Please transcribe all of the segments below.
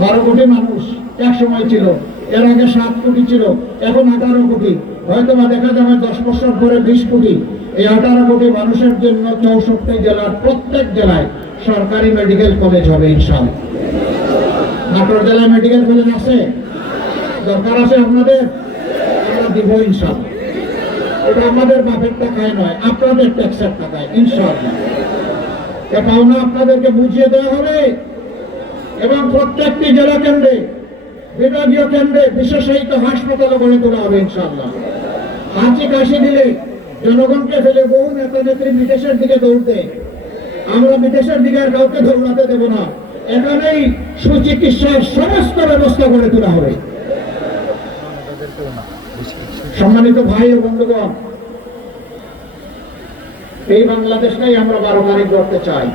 12 কোটি মানুষ এক সময় ছিল, এর আগে 7 কোটি ছিল, এখন 18 কোটি, হয়তো বা দেখা যাবে 10 বছর পরে 20 কোটি। এই 18 কোটি মানুষের জন্য 64 জেলার প্রত্যেক জেলায় সরকারি মেডিকেল কলেজ হবে ইনশাআল্লাহ। নাটোর জেলায় মেডিকেল কলেজ আছে, দরকার আছে আপনাদের, আমরা দিব ইনশাআল্লাহ। এটা আমাদের বাপের টাকায় নয়, আপনাদের ট্যাক্সের টাকায় ইনশাআল্লাহ। এ পাওনা আপনাদেরকে বুঝিয়ে দেওয়া হবে এবং প্রত্যেকটি জেলা কেন্দ্রে, বিভাগীয় কেন্দ্রে বিশেষায়িত হাসপাতালে গড়ে তোলা হবে ইনশাআল্লাহ। হাঁচি কাশি দিলে জনগণকে ফেলে বহু নেতা নেত্রী বিদেশের দিকে দৌড়তে, আমরা বিদেশের দিকে আর কাউকে দৌড়াতে দেব না। এখানেই সুচিকিৎসার সমস্ত ব্যবস্থা গড়ে তোলা হবে। সম্মানিত ভাই ও বন্ধুগণ, এই বাংলাদেশটাই আমরা 12 তারিখ করতে চাই।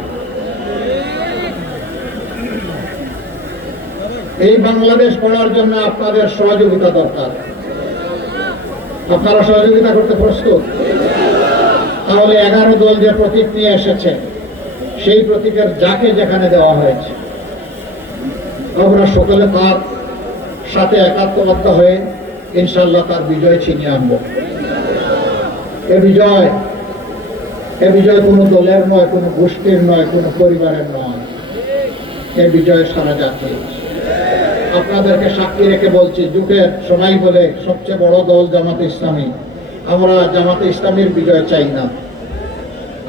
এই বাংলাদেশ করার জন্য আপনাদের সহযোগিতা দরকার। আপনারা সহযোগিতা করতে প্রস্তুত? তাহলে 11 দল যে প্রতীক নিয়ে এসেছে, সেই প্রতীকের যাকে যেখানে দেওয়া হয়েছে, আমরা সকলে তার সাথে একাত্মবদ্ধ হয়ে ইনশাআল্লাহ তার বিজয় ছিনিয়ে আনবো। এ বিজয় কোনো দলের নয়, কোনো গোষ্ঠীর নয়, কোনো পরিবারের নয়, এ বিজয় সারা জাতির। আপনাদেরকে সাক্ষী রেখে বলছি, যুগের সবাই বলে সবচেয়ে বড় দল জামাতে ইসলামী। আমরা জামাতে ইসলামীর বিজয় চাই না,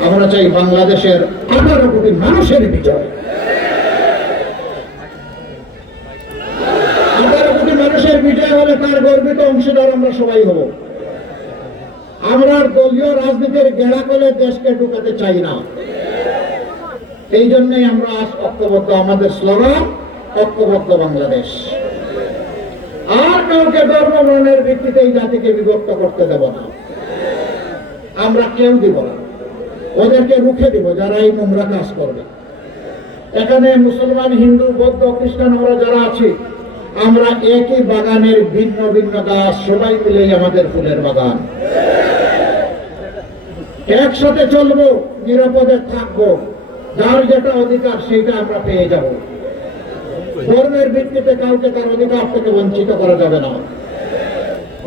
আমরা চাই বাংলাদেশের 18 কোটি মানুষের বিজয়। 18 কোটি মানুষের বিজয় হলে তার গর্বিত অংশীদার আমরা সবাই হব। আমরা দলীয় রাজনীতির গেড়া করে দেশকে ঢুকাতে চাই না। এই জন্যই আমরা আজ ঐক্যবদ্ধ, আমাদের স্লোগান ঐক্যবদ্ধ বাংলাদেশ। আর কাউকে ধর্ম বর্ণের ভিত্তিতে এই জাতিকে বিভক্ত করতে দেব না, আমরা কেউ দিব না। ওদেরকে রুখে দিব যারা এই নোংরা কাজ করবে। এখানে মুসলমান, হিন্দু, বৌদ্ধ, খ্রিস্টান আমরা যারা আছি, আমরা একই বাগানের ভিন্ন ভিন্ন গাছ, সবাই মিলেই আমাদের ফুলের বাগান। একসাথে চলবো, নিরাপদে থাকবো, যার যেটা অধিকার সেইটা আমরা পেয়ে যাব। ধর্মের ভিত্তিতে কাউকে তার অধিকার থেকে বঞ্চিত করা যাবে না।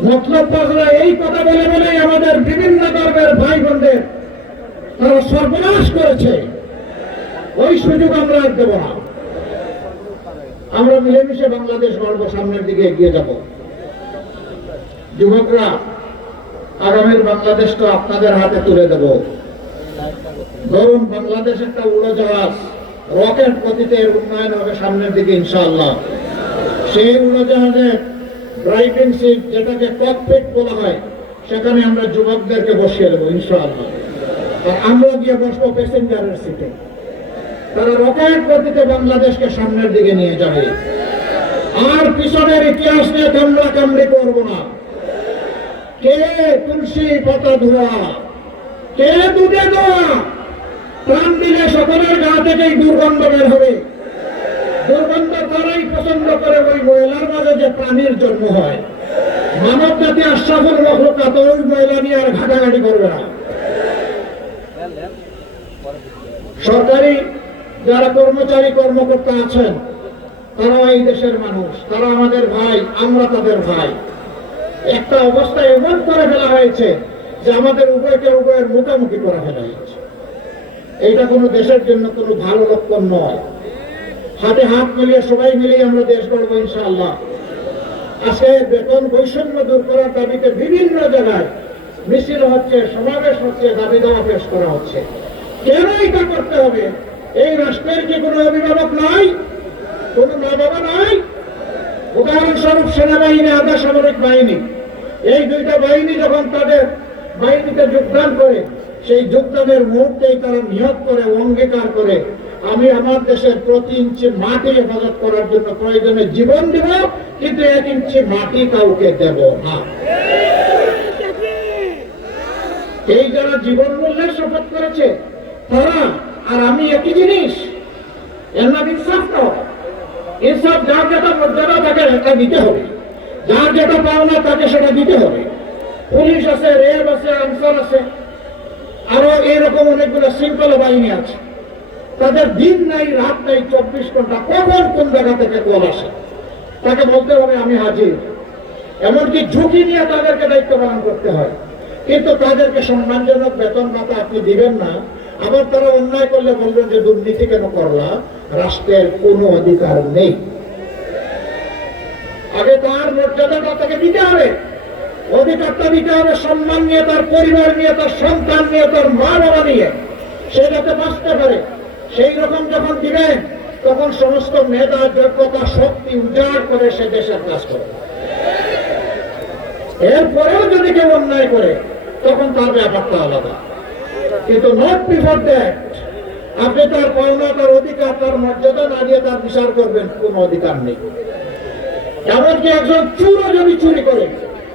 মতলব বাজরা এই কথা বলে বলেই আমাদের বিভিন্ন ধর্মের ভাই বোনদের তারা সর্বনাশ করেছে। ওই সুযোগ আমরা আর দেব না। আমরা মিলেমিশে বাংলাদেশ গড়ব, সামনের দিকে এগিয়ে যাব। যুবকরা, আগামীর বাংলাদেশ তো আপনাদের হাতে তুলে দেব। ধরুন বাংলাদেশ একটা উড়োজাহাজ, রকেট গতিতে উন্নয়ন হবে সামনের দিকে ইনশাআল্লাহ। সেই উড়োজাহাজের ড্রাইভিং সিট, যেটাকে ককপিট বলা হয়, সেখানে আমরা যুবকদেরকে বসিয়ে দেবো ইনশাআল্লাহ। আর আমরা গিয়ে বসবো প্যাসেঞ্জারের সিটে। তারা রকেট গতিতে বাংলাদেশকে সামনের দিকে নিয়ে যাবে। আর পিছনের ইতিহাস নিয়ে কামড়া কামড়ি করবো না। কে তুলসী পাতা ধোয়া, কে দুধে ধোয়া, প্রাণ দিলে সকলের গা থেকেই দুর্গন্ধ বের হবে। দুর্গন্ধ তারাই পছন্দ করে ওই ময়লার মাঝে যে প্রাণীর জন্ম হয়। মানব জাতি আশরাফুল মাখলুকাত, ওই ময়লা নিয়ে আর ঘাটাঘাটি করবে না। সরকারি যারা কর্মচারী কর্মকর্তা আছেন, তারা এই দেশের মানুষ, তারা আমাদের ভাই, আমরা তাদের ভাই। একটা অবস্থা এমন করে ফেলা হয়েছে যে আমাদের উভয়কে উভয়ের মুখোমুখি করে ফেলা হয়েছে। এইটা কোনো দেশের জন্য কোনো ভালো লক্ষণ নয়। হাতে হাত মিলিয়ে সবাই মিলিয়ে আমরা দেশ গড়ব ইনশাআল্লাহ। আজকে বেতন বৈষম্য দূর করার দাবিতে বিভিন্ন জায়গায় মিছিল হচ্ছে, সমাবেশ হচ্ছে, দাবি দাওয়া পেশ করা হচ্ছে। কেন এটা করতে হবে? এই রাষ্ট্রের কি কোনো অভিভাবক নাই, কোনো মা বাবা নাই? উদাহরণস্বরূপ সেনাবাহিনী, আধা সামরিক বাহিনী, এই দুইটা বাহিনী যখন তাদের বাহিনীতে যোগদান করে, সেই যোগদানের মুহূর্তেই তারা নিয়োগ করে, অঙ্গীকার করে, আমি আমার দেশের প্রতি ইঞ্চি মাটি হেফাজত করার জন্য প্রয়োজনে জীবন দেব, কিন্তু 1 ইঞ্চি মাটি কাউকে দেব না। এই যারা জীবন মূল্যের শপথ করেছে তারা আর আমি একই জিনিস। এর নাম ইনসাফ নয়। ইনসাফ যার যেটা মর্যাদা তাকে এটা দিতে হবে, যার যেটা পাওনা তাকে সেটা দিতে হবে। পুলিশ আছে, র্যাব আছে, আনসার আছে, আরো এইরকম অনেকগুলো শৃঙ্খলা বাহিনী আছে। তাদের দিন নাই রাত নাই, 24 ঘন্টা, কখন কোন জায়গা থেকে কল আসে তাকে বলতে হবে আমি হাজির। এমনকি ঝুঁকি নিয়ে তাদেরকে দায়িত্ব পালন করতে হয়, কিন্তু তাদেরকে সম্মানজনক বেতন ভাতা আপনি দিবেন না। আবার তারা অন্যায় করলে বলবেন যে দুর্নীতি কেন করলা, রাষ্ট্রের কোনো অধিকার নেই। আগে তার মর্যাদাটা তাকে দিতে হবে, অধিকারটা দিতে হবে, সম্মান নিয়ে, তার পরিবার নিয়ে, তার সন্তান নিয়ে, তার মা বাবা নিয়ে সে যাতে বাঁচতে পারে। সেই রকম যখন দিবেন তখন সমস্ত মেধা, যোগ্যতা, শক্তি উজাড় করে সে দেশের কাজ করে। এরপরেও যদি কেউ অন্যায় করে তখন তার ব্যাপারটা আলাদা, কিন্তু নট বিফোর দ্যাট আপনি তার পাওনা, তার অধিকার, তার মর্যাদা না দিয়ে তার বিচার করবেন, কোন অধিকার নেই। এমনকি একজন চোরও যদি চুরি করে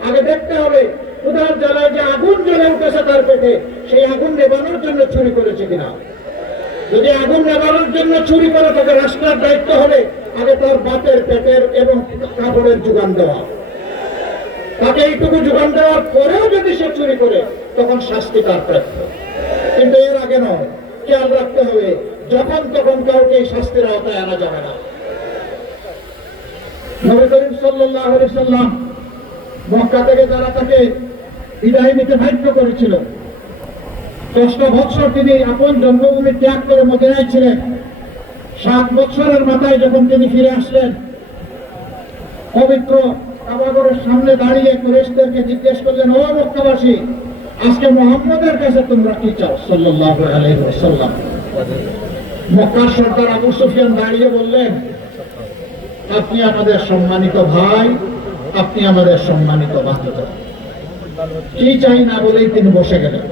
আগে দেখতে হবে উদার জ্বালায় যে আগুন জ্বলে উঠেছে তার পেটে, সেই আগুন নেবানোর জন্য চুরি করেছে কিনা। যদি আগুন নেবানোর জন্য চুরি করে তাকে রাষ্ট্রের দায়িত্ব হবে আগে তার বাতের, পেটের এবং কাপড়ের যোগান দেওয়া। তাকে এইটুকু যোগান দেওয়ার পরেও যদি সে চুরি করে তখন শাস্তি তার প্রাপ্য, কিন্তু এর আগে নয়। খেয়াল রাখতে হবে যখন তখন কাউকে এই শাস্তির আওতায় আনা যাবে না। নবী করিম সাল্লাল্লাহু আলাইহি সাল্লাম মক্কা থেকে যারা তাকে বিদায় নিতে বাধ্য করেছিল, 10 বছর তিনি আপন জন্মভূমি ত্যাগ করে মদিনায় ছিলেন। 7 বছরের মাথায় যখন তিনি ফিরে আসলেন, পবিত্র কাবাগরের সামনে দাঁড়িয়ে কুরাইশদেরকে জিজ্ঞেস করলেন, ও মক্কাবাসী, আজকে মুহাম্মদের কাছে তোমরা কি চাও সাল্লাল্লাহু আলাইহি ওয়াসাল্লাম। মক্কার সরদার আবু সুফিয়ান দাঁড়িয়ে বললেন, আপনি আমাদের সম্মানিত ভাই, আপনি আমাদের সম্মানিত বান্ধব, কি চাই না বলেই তিনি বসে গেলেন।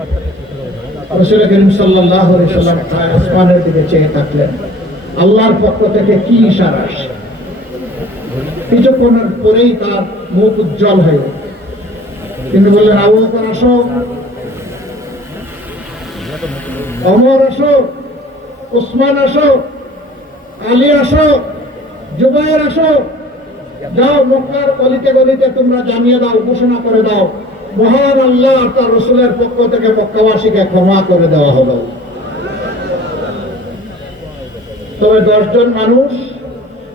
রাসূল করিম সাল্লাল্লাহু আলাইহি ওয়াসাল্লাম আসমানের দিকে চেয়ে থাকলেন, আল্লাহর পক্ষ থেকে কি ইশারা আসে। কিছুক্ষণের পরেই তার মুখ উজ্জ্বল হয়ে তিনি বললেন, আবু বকর আসো, ওমর আসো, উসমান আসো, আলী আসো, জুবায়ের আসো, যাও মক্কার গলিতে গলিতে তোমরা জানিয়ে দাও, ঘোষণা করে দাও, মহান আল্লাহ আর তার রাসূলের পক্ষ থেকে মক্কাবাসীকে ক্ষমা করে দেওয়া হলো। তবে 10 জন মানুষ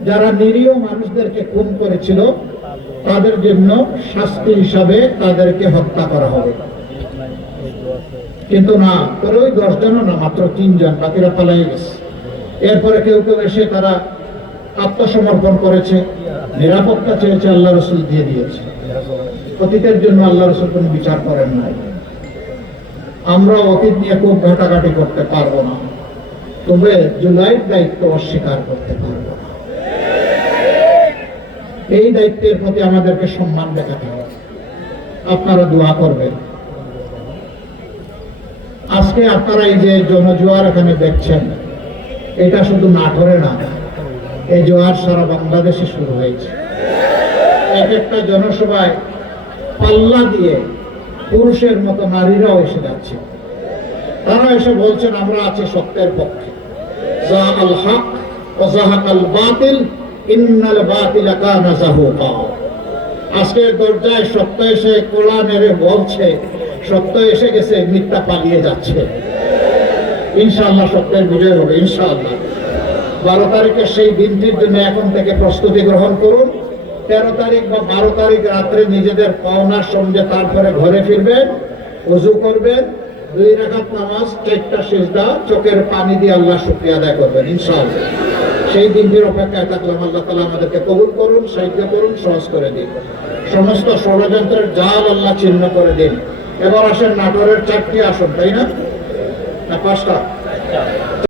যারা নিরীহ মানুষদেরকে খুন করেছিল তাদের জন্য শাস্তি হিসাবে তাদেরকে হত্যা করা হবে, কিন্তু না করে ওই 10 জনও না, মাত্র 3 জন, বাকিরা পালিয়ে গেছে। এরপরে কেউ কেউ এসে তারা আত্মসমর্পণ করেছে, নিরাপত্তা চেয়েছে, আল্লাহ রাসূল দিয়ে দিয়েছে। অতীতের জন্য আল্লাহ রাসূল কোনো বিচার করেন নাই। আমরা অতীত নিয়ে খুব ঘাটাঘাটি করতে পারবো না, তবে জুলাইয়ের দায়িত্ব অস্বীকার করতে পারবো না। এই দায়িত্বের প্রতি আমাদেরকে সম্মান দেখাতে হবে। আপনারা দোয়া করবেন। আজকে আপনারা এই যে জনজোয়ার এখানে দেখছেন, এটা শুধু নাটোরে না, এই জোয়ার সারা বাংলাদেশে শুরু হয়েছে। এক একটা জনসভায় পাল্লা দিয়ে পুরুষের মতো নারীরাও এসে যাচ্ছে। তারা এসে বলছেন, আমরা আছি সত্যের পক্ষে। জাআল হক ওয়া যাহাকাল বাতিল ইন্নাল বাতিলা কানা যাহুকা। আজকে দরজায় সত্য এসে কোলা নেড়ে বলছে, সত্য এসে গেছে, মিথ্যা পালিয়ে যাচ্ছে। ইনশাআল্লাহ সত্যের বিজয় হবে ইনশাআল্লাহ। 12 তারিখের সেই দিনটির জন্য এখন থেকে প্রস্তুতি গ্রহণ করুন। 13 তারিখ বা 12 তারিখ রাত্রে নিজেদের পাওনার সঙ্গে তারপরে ঘরে ফিরবেন, ওযু করবেন, 2 রাকাত নামাজ, 4টা সিজদা, চোখের পানি দিয়ে আল্লাহ শুকরিয়া আদায় করবেন ইনশাআল্লাহ। সেই দিনটির অপেক্ষায় থাকলাম। আল্লাহ তাআলা আমাদেরকে কবুল করুন, সাহায্য করুন, সহজ করে দিন। সমস্ত ষড়যন্ত্রের জাল আল্লাহ ছিন্ন করে দিন। এবার আসেন নাটোরের 4টি আসন, তাই না 5টা?